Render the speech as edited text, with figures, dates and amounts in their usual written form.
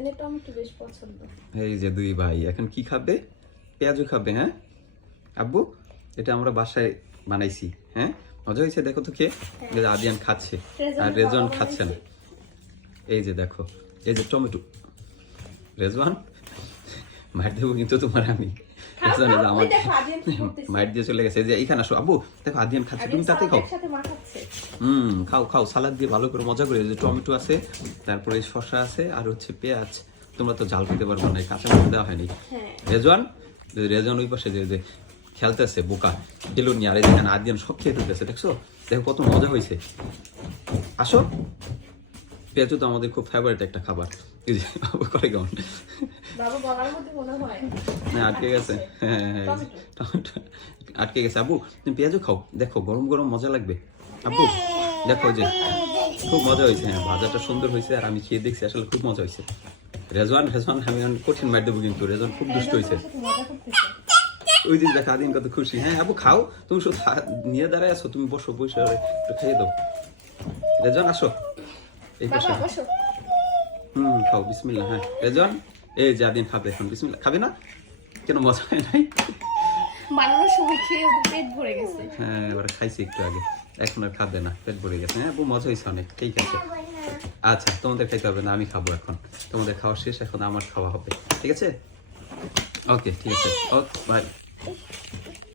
রেজনের tomato বেশ পছন্দ। এই যে দুই ভাই এখন কি খাবে? পেঁয়াজু খাবে। হ্যাঁ আব্বু, এটা আমরা বাসায় বানাইছি। হ্যাঁ মজা হয়েছে, দেখো তো খেয়ে। আদিয়ান খাচ্ছে আর রেজন খাচ্ছে না। এই যে দেখো, এই যে টমেটো। রেজওয়ান মার দেবো কিন্তু তোমার আমি। আমার মার দিয়ে চলে গেছে। যে এইখানে আসো আব্বু, দেখো আদিয়ান খাচ্ছে, তুমি তাতে খাও। খাও খাও, সালাদ দিয়ে ভালো করে মজা করে। যে টমেটো আছে, তারপরে শসা আছে, আর হচ্ছে পেঁয়াজ। তোমরা তো ঝাল খেতে পারবো না, কাঁচা মরিচ দেওয়া হয়নি। রেজওয়ান, রেজওয়ান ওই পাশে যে খেলতেছে বোকা খেলুন নিয়ে, আর এখানে আদিয়ান সব খেয়ে ফেলতেছে। দেখছো, দেখো কত মজা হয়েছে। আসো, পেঁয়াজু তো আমাদের খুব ফেভারিট একটা খাবার। করে কেমন আটকে গেছে? হ্যাঁ আটকে গেছে। আব্বু তুমি পেঁয়াজু খাও, দেখো গরম গরম মজা লাগবে। আব্বু দেখো, যে খুব মজা হয়েছে। হ্যাঁ ভাজাটা সুন্দর হয়েছে, আর আমি খেয়ে দেখছি আসলে খুব মজা হয়েছে। রেজওয়ান, রেজওয়ান আমি কঠিন মার দেবো কিন্তু। রেজওয়ান খুব দুষ্ট হয়েছে। ওই দিন দেখা দিন কত খুশি। হ্যাঁ আব্বু খাও, তুমি শুধু নিয়ে দাঁড়ায় আছো, তুমি বসো, বসে একটু খাইয়ে দাও। রেজওয়ান আসো এই পাশে। খাও বিসমিল্লাহ। হ্যাঁ রেজওয়ান, এই যে আদিন খাবে এখন, বিসমিল্লাহ। খাবে না কেন? মজা হয় নাই? বানানোর সময় খেয়ে ওদের পেট ভরে গেছে। হ্যাঁ এবার খাইছি একটু আগে, এখন আর খাবে না, পেট ভরে গেছে। হ্যাঁ মজা হয়েছে অনেক, ঠিক আছে। আচ্ছা তোমাদের খাইতে হবে না, আমি খাবো এখন। তোমাদের খাওয়া শেষ, এখন আমার খাওয়া হবে, ঠিক আছে? ওকে ঠিক আছে, ওকে বাই।